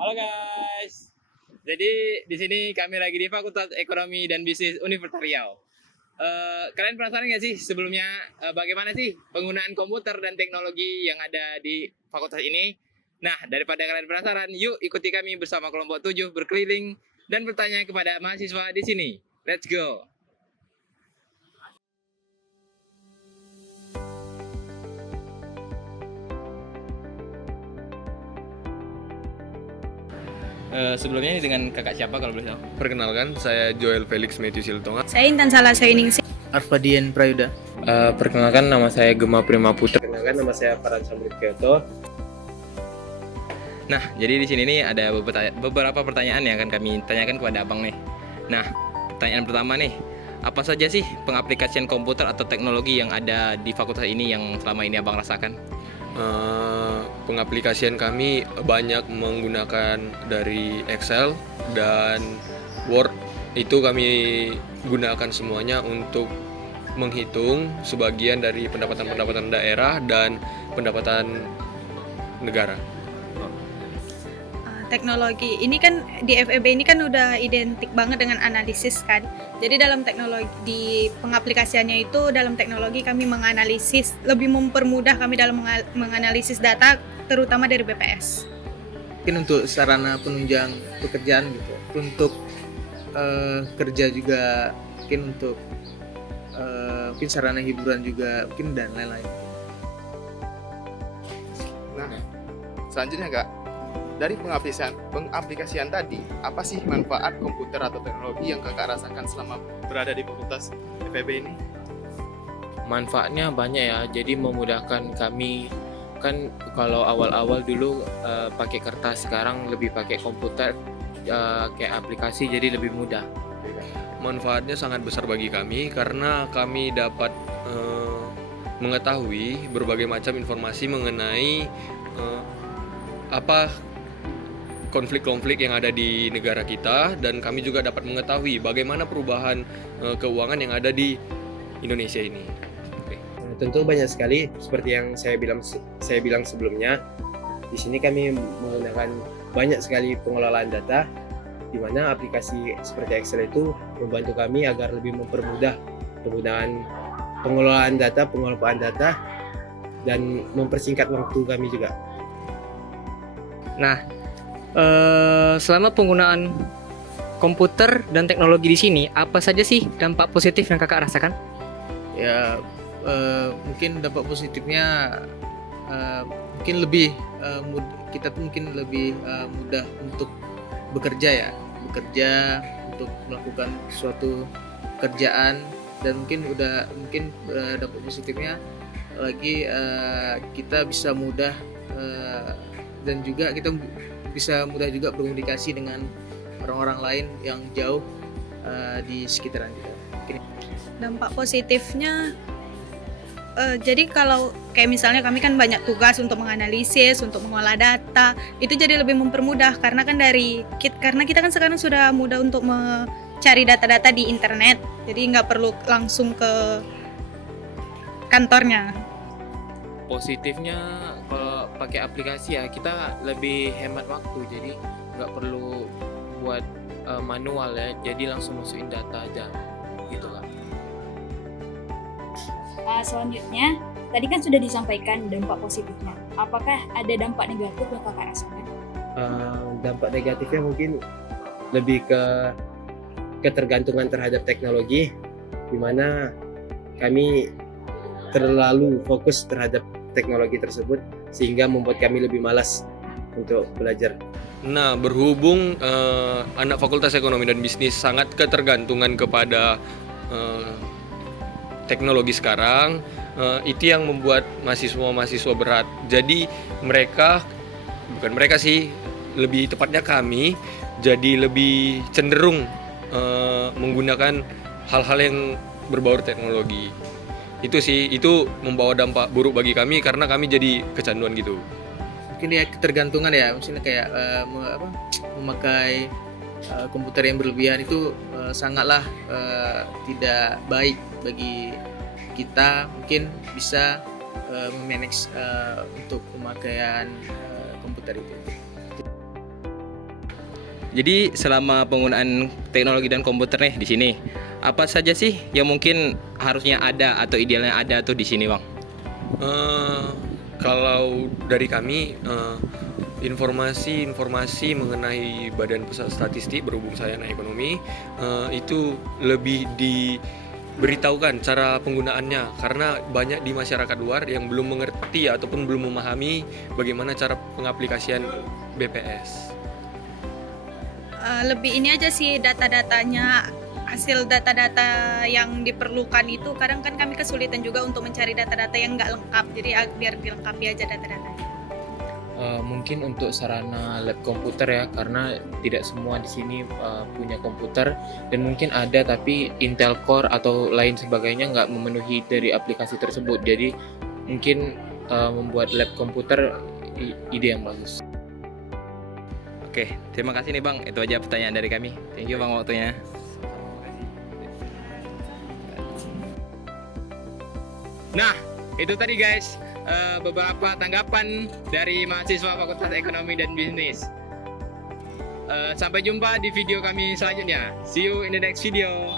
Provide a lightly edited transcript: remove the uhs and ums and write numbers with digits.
Halo guys. Jadi di sini kami lagi di Fakultas Ekonomi dan Bisnis Universitas Riau. Kalian penasaran nggak sih sebelumnya bagaimana sih penggunaan komputer dan teknologi yang ada di fakultas ini? Nah, daripada kalian penasaran, yuk ikuti kami bersama kelompok 7 berkeliling dan bertanya kepada mahasiswa di sini. Let's go. Sebelumnya ini dengan kakak siapa kalau boleh tahu? Perkenalkan, saya Joel Felix Matthew Siltonga. Saya Intan Salah Sainingsih. Arfadian Prayuda. Perkenalkan, nama saya Gema Prima Putra. Perkenalkan, nama saya Farhan Samrid Kyoto. Nah, jadi di sini nih ada beberapa pertanyaan yang akan kami tanyakan kepada abang nih. Nah, pertanyaan pertama nih, apa saja sih pengaplikasian komputer atau teknologi yang ada di fakultas ini yang selama ini abang rasakan? Pengaplikasian kami banyak menggunakan dari Excel dan Word. Itu kami gunakan semuanya untuk menghitung sebagian dari pendapatan daerah dan pendapatan negara. Teknologi ini kan di FEB ini kan udah identik banget dengan analisis kan. Jadi dalam teknologi di pengaplikasiannya itu dalam teknologi kami menganalisis, lebih mempermudah kami dalam menganalisis data terutama dari BPS. Mungkin untuk sarana penunjang pekerjaan gitu. Untuk kerja juga, mungkin untuk mungkin sarana hiburan juga, mungkin dan lain-lain. Nah, selanjutnya Kak, dari pengaplikasian tadi, apa sih manfaat komputer atau teknologi yang kakak rasakan selama berada di fakultas FEB ini? Manfaatnya banyak ya, jadi memudahkan kami. Kan kalau awal-awal dulu pakai kertas, sekarang lebih pakai komputer, kayak aplikasi, jadi lebih mudah. Manfaatnya sangat besar bagi kami karena kami dapat mengetahui berbagai macam informasi mengenai apa konflik-konflik yang ada di negara kita, dan kami juga dapat mengetahui bagaimana perubahan keuangan yang ada di Indonesia ini. Tentu banyak sekali seperti yang saya bilang sebelumnya. Di sini kami menggunakan banyak sekali pengelolaan data, di mana aplikasi seperti Excel itu membantu kami agar lebih mempermudah penggunaan pengelolaan data, dan mempersingkat waktu kami juga. Nah, selama penggunaan komputer dan teknologi di sini, apa saja sih dampak positif yang kakak rasakan? Ya, mungkin dampak positifnya mungkin lebih kita tuh mungkin lebih mudah untuk bekerja untuk melakukan suatu kerjaan, dan mungkin dampak positifnya lagi kita bisa mudah dan juga kita bisa mudah juga berkomunikasi dengan orang-orang lain yang jauh di sekitaran kita. Dampak positifnya jadi kalau kayak misalnya kami kan banyak tugas untuk menganalisis, untuk mengolah data, itu jadi lebih mempermudah karena kan karena kita kan sekarang sudah mudah untuk mencari data-data di internet, jadi nggak perlu langsung ke kantornya. Positifnya kalau pakai aplikasi ya kita lebih hemat waktu, jadi nggak perlu buat manual ya, jadi langsung masukin data aja gitu lah. Selanjutnya, tadi kan sudah disampaikan dampak positifnya. Apakah ada dampak negatif yang kakak rasakan? Dampak negatifnya mungkin lebih ke ketergantungan terhadap teknologi, di mana kami terlalu fokus terhadap teknologi tersebut sehingga membuat kami lebih malas untuk belajar. Nah, berhubung anak Fakultas Ekonomi dan Bisnis sangat ketergantungan kepada teknologi sekarang, itu yang membuat mahasiswa berat. Jadi lebih tepatnya kami jadi lebih cenderung menggunakan hal-hal yang berbau teknologi. Itu membawa dampak buruk bagi kami karena kami jadi kecanduan gitu. Mungkin ya ketergantungan ya, misalnya kayak memakai komputer yang berlebihan itu sangatlah tidak baik bagi kita. Mungkin bisa memanage untuk pemakaian komputer itu. Jadi selama penggunaan teknologi dan komputer nih di sini, apa saja sih yang mungkin harusnya ada atau idealnya ada tuh di sini, Bang? Kalau dari kami informasi mengenai Badan Pusat Statistik berhubung saya anak ekonomi itu lebih diberitahukan cara penggunaannya, karena banyak di masyarakat luar yang belum mengerti ataupun belum memahami bagaimana cara pengaplikasian BPS. Lebih ini aja sih data-datanya, hasil data-data yang diperlukan itu kadang kan kami kesulitan juga untuk mencari data-data yang nggak lengkap, jadi biar dilengkapi aja data-datanya. Mungkin untuk sarana lab komputer ya, karena tidak semua di sini punya komputer, dan mungkin ada tapi Intel Core atau lain sebagainya nggak memenuhi dari aplikasi tersebut. Jadi mungkin membuat lab komputer ide yang bagus. Oke, terima kasih nih Bang. Itu aja pertanyaan dari kami. Thank you Bang waktunya. Nah, itu tadi guys beberapa tanggapan dari mahasiswa Fakultas Ekonomi dan Bisnis. Sampai jumpa di video kami selanjutnya. See you in the next video.